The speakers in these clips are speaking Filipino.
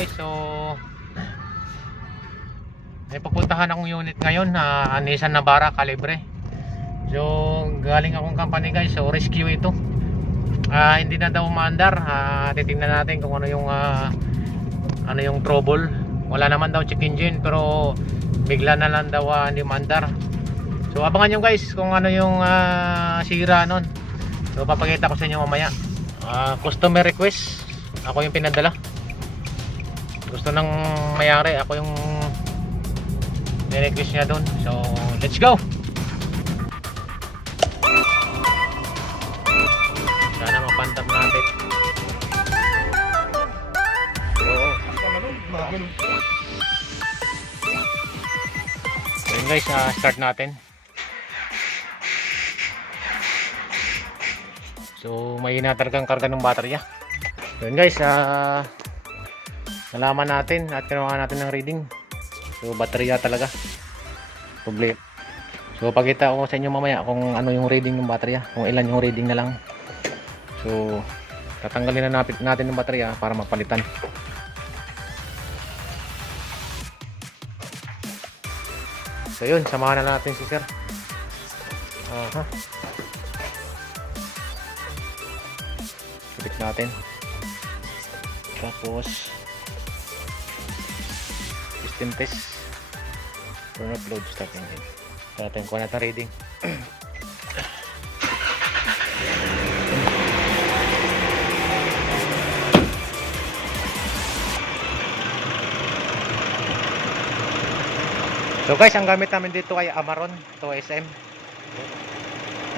guys. So may pupuntahan akong unit ngayon na Nissan Navara Calibre. So galing akong company guys. So rescue ito. Hindi na daw umaandar. Titingnan natin kung ano yung trouble. Wala naman daw check engine, pero bigla na lang daw hindi umaandar. So abangan nyo guys kung ano yung sira nun. So papakita ko sa inyo mamaya. Customer request, ako yung pinadala. Gusto ng mayari, ako yung ni-request niya dun. So let's go. Sana mapantap natin. So yun guys, start natin. So may natargang karga ng baterya. So yun guys, nalaman natin at kinuha natin ng reading. So baterya talaga problema. So pakita ko sa inyo mamaya kung ano yung reading ng baterya, kung ilan yung reading na lang. So tatanggalin na natin ng baterya para mapalitan. So yun, samahan na natin si sir. Click natin. Tapos system test. Turn off load start engine. Natin kuha natin reading. So guys, ang gamit namin dito ay Amaron 2SM.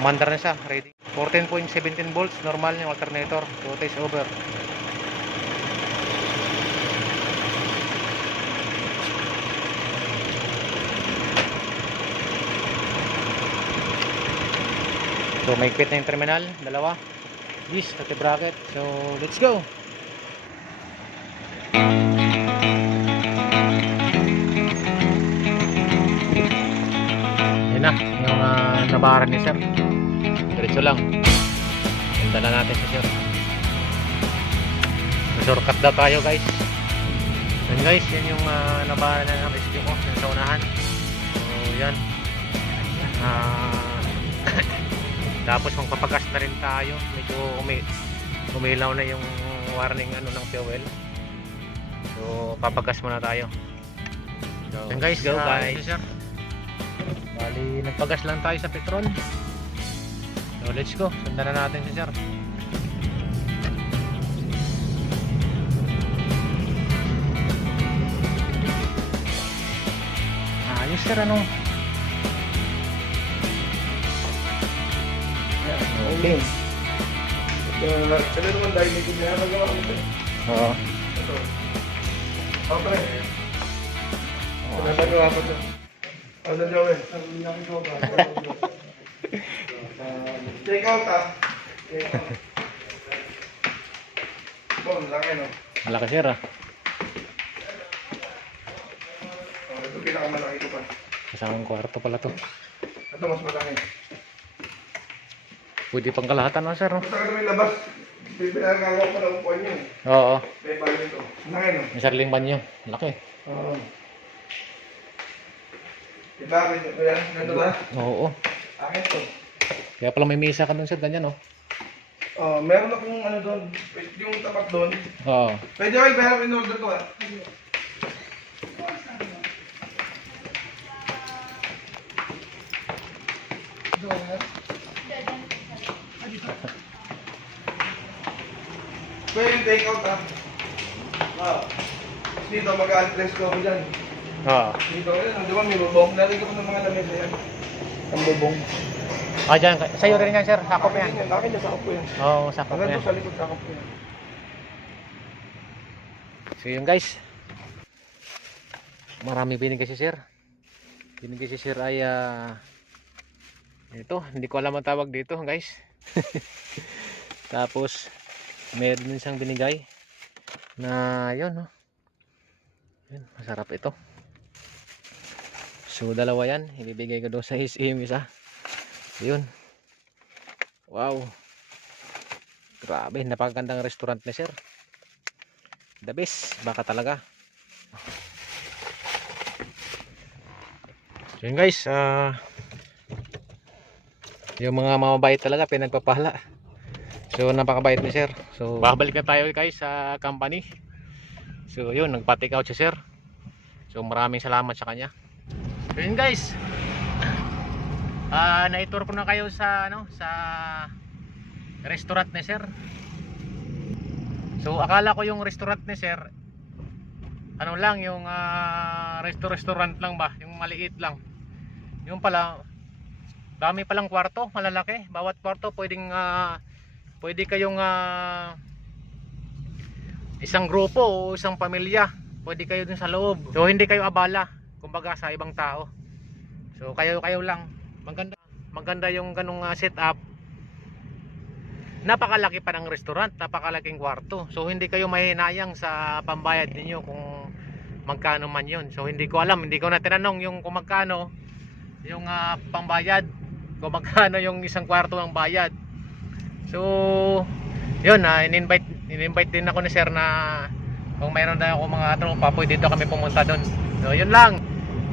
Mandar na siya, ready. 14.17 volts, normal yung alternator, 2 test over. So may quit na yung terminal, dalawa. This, pati bracket. So let's go. Yan na, yung Navara ni sir. Diretso lang. Punta na natin si sir. Shortcut daw tayo guys. Yan guys, yan yung Navara na rescue ko sa unahan. So yan. Tapos magpapagas na rin tayo. Medyo umilaw na yung warning ng fuel. So papagas muna tayo. So yan guys, go guys. Bali nagpagas lang tayo sa Petron. So let's go, sundan na natin si sir. Ayos sir, ano? Okay. Sabi naman dahil may kumaya magawa ko ito. Oo. Ito. Okay. Nagagawa ko ito. Ano na Joey? Take out Take out. Bon, laki no? Malaki sir Ito pinakamalaki ko pa. Isang kwarto pala to. Ito mas malaki. Pwede pang kalahatan sir no? Basta ka naman labas. Pinagagawa ko na upuan niyo. Oo. May banyo ito. Laki no? May sariling banyo. Laki. Oo. Diba? Kaya nandun ba? Oo. Akin to. Kaya pala may misa ka dun sir, ganyan no? Meron akong doon. Yung tapat doon. Oo. Pwede kayo ba in order ko Pwede yung take out Dito mag-address ko ako dyan. Oo. Dito yan, di ba may bubong? Lalagyan ko ng mga lamesa yan. Ang bubong. Dyan. Sa'yo rin yan sir, sakop yan. Akin yan, sakop ko yan. Oo, sakop Hanggang yan. doon sa likod, sakop ko yan. So yun guys, marami binigay si sir. Binigay si sir ay ito, hindi ko alam ang tawag dito guys. Tapos meron din siyang binigay na yun no? Yun, masarap ito. So dalawa yan, ibibigay ko doon sa SM isa. Yun. Wow, grabe, napakagandang restaurant na sir. The best, baka talaga. So yun guys, yung mga mababait talaga pinagpapala. So napakabait ni sir. So babalik na tayo guys sa company. So yun, nagpa-take out si sir. So maraming salamat sa kanya. So yun guys, na-tour ko na kayo sa sa restaurant ni sir. So akala ko yung restaurant ni sir ano lang, yung restaurant lang ba, yung maliit lang. Yung pala dami palang kwarto, malalaki. Bawat kwarto pwedeng pwede kayong isang grupo o isang pamilya, pwede kayo dun sa loob. So hindi kayo abala kumbaga sa ibang tao. So kayo lang. Maganda yung ganung setup. Napakalaki pa ng restaurant, napakalaking kwarto. So hindi kayo mahinayang sa pambayad ninyo kung magkano man yun. So hindi ko alam, hindi ko na tinanong yung kung magkano yung pambayad, kung magkano yung isang kwarto ang bayad. So yun, in-invite din ako ni sir na kung mayroon na ako mga tropa, pwede dito kami pumunta doon. So yun lang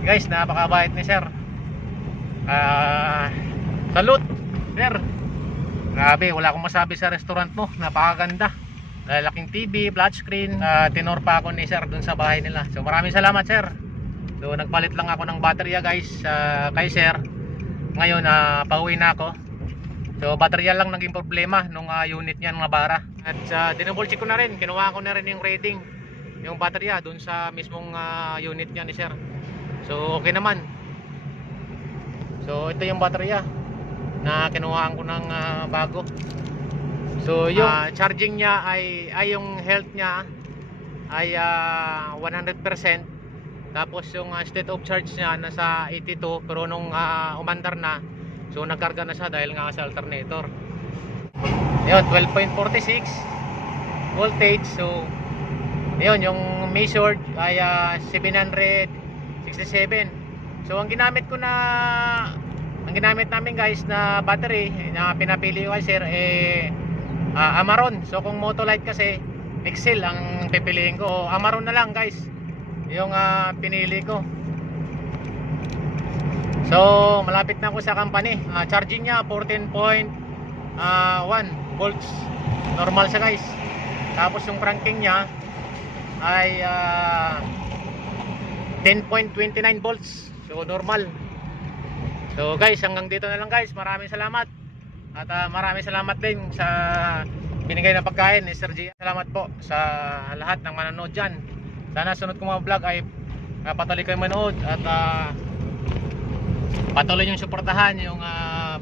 guys, napakabait ni sir. Salute sir. Grabe, wala akong masabi sa restaurant mo, napakaganda. Laking TV, flat screen. Tinor pa ako ni sir dun sa bahay nila. So maraming salamat sir. So nagpalit lang ako ng baterya guys kay sir. Ngayon pauwi na ako. So baterya lang naging problema nung unit niya ng Navara. At dinouble check ko na rin, kinuha ko na rin yung rating, yung baterya dun sa mismong unit niya ni sir. So okay naman. So ito yung baterya na kinuhaan ko ng bago. So yung charging niya ay yung health niya ay 100%. Tapos yung state of charge niya nasa 82, pero nung umandar na, so nagkarga na siya dahil nga sa alternator. Ayun, 12.46 voltage. So ayun, yung measured ay 767. So ang ginamit namin guys na battery na pinapili ko sir Amaron. So kung Motolite kasi Excel ang pipiliin ko, Amaron na lang guys yung pinili ko. So malapit na ako sa company. Charging niya 14.1 volts, normal siya guys. Tapos yung cranking niya ay 10.29 volts, so normal. So guys, hanggang dito na lang guys. Maraming salamat. At maraming salamat din sa binigay na pagkain ni Sir G. Salamat po sa lahat ng manonood dyan. Sana sunod kong mga vlog ay patuloy kayo manood. At patuloy yung suportahan yung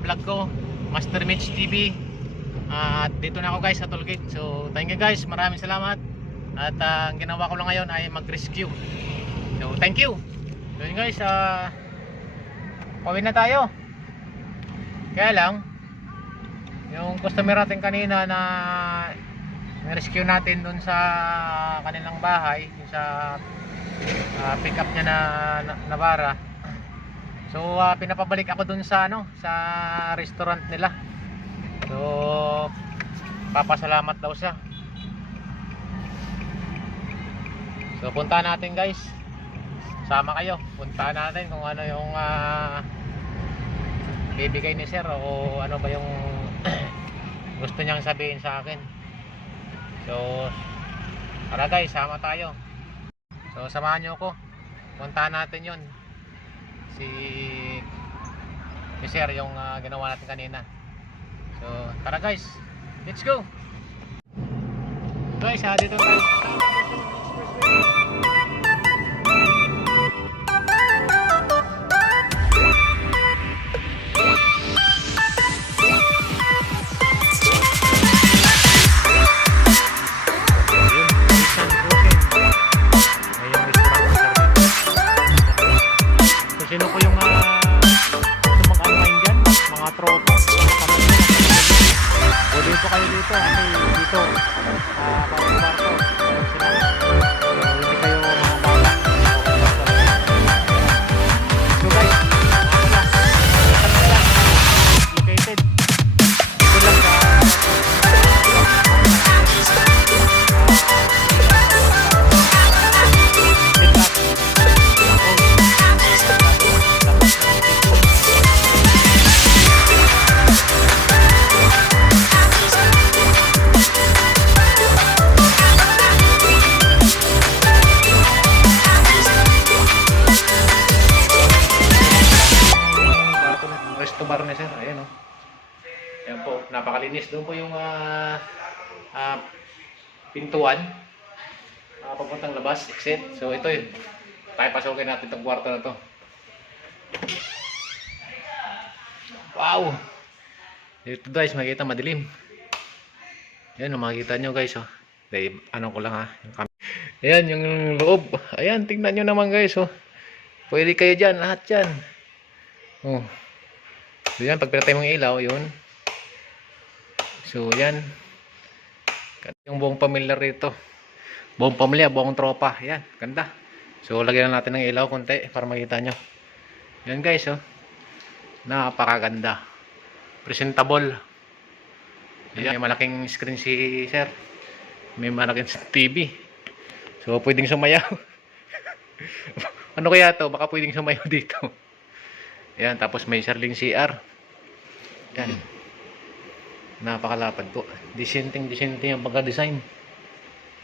vlog ko, Master Mitch TV. At dito na ako guys sa Tollgate. So thank you guys, maraming salamat. At ang ginawa ko lang ngayon ay mag-rescue. So thank you. So yun guys, pauwi na tayo. Kaya lang yung customer natin kanina na rescue natin dun sa kanilang bahay, yung sa pick up niya na Navara. So pinapabalik ako dun sa sa restaurant nila. So papasalamat daw siya. So punta natin guys. Sama kayo, punta natin kung ano yung bibigay ni sir o ano ba yung gusto niyang sabihin sa akin. So tara guys, sama tayo. So samahan nyo ako, puntahan natin yun si sir yung ginawa natin kanina. So tara guys, let's go guys. Dito tayo. Sino po yung mag-online dyan? Mga tropa, mga pamilya, pwede po kayo dito kasi dito kwarto-kwarto sila. So, hindi resto bar ni sir. Ayan oh. Ayan po, napakalinis. Doon po yung pintuan. Papuntang labas, exit. So ito yun. Tayo pasukin natin itong kwarto na to. Wow! Dito guys, makikita madilim. Ayan, makikita nyo guys oh. Dahil, ano ko lang ha. Ayan, yung loob. Ayan, tingnan nyo naman guys oh. Pwede kayo dyan, lahat dyan. Oh. So yan, pag pinatay mong ilaw, yun. So yan. Yung buong pamilya rito. Buong pamilya, buong tropa. Yan, ganda. So lagyan na natin ng ilaw konti para makita nyo. Yan guys oh. Napakaganda. Presentable. Yan, may malaking screen si sir. May malaking TV. So pwedeng sumayaw. Ano kaya to? Baka pwedeng sumayaw dito. Yan, tapos may sarling CR. Yan. Napakalapad po. Disenteng ang pagka-design.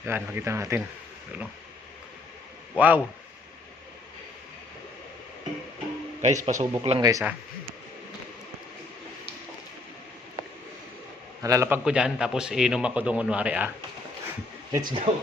Yan, makita natin. Wow! Guys, pasubok lang guys ha. Nalalapag ko dyan, tapos iinom ako doon kunwari ah. Let's go!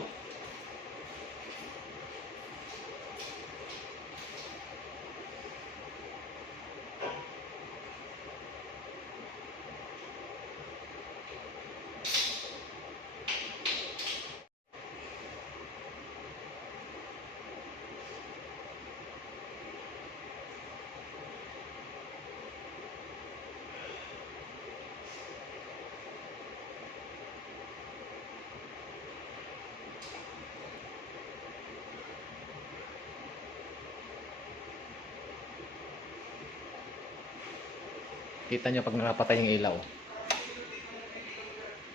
Kita nyo pag nakapatay yung ilaw.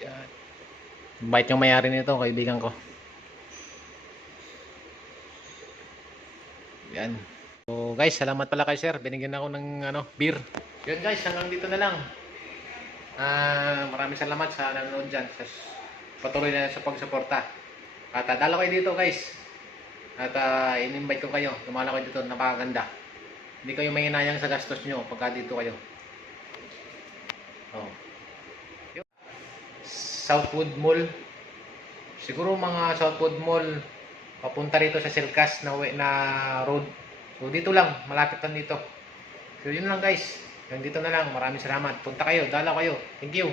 Yan. Bait yung mayari nito, kaibigan ko. Yan. So guys, salamat pala kay sir. Binigyan ako ng beer. Yan guys, hanggang dito na lang. Maraming salamat sa nanonood dyan. Patuloy na sa pagsuporta. At dala kayo dito guys. At in-invite ko kayo. Tumala kayo dito, napakaganda. Hindi kayo mainayang sa gastos nyo pagka dito kayo. Oh. Southwood Mall. Siguro mga Southwood Mall papunta rito sa Silcas na road. So dito lang, malapit lang dito. So yun lang guys. Hanggang dito na lang. Maraming salamat. Punta kayo, dala kayo. Thank you.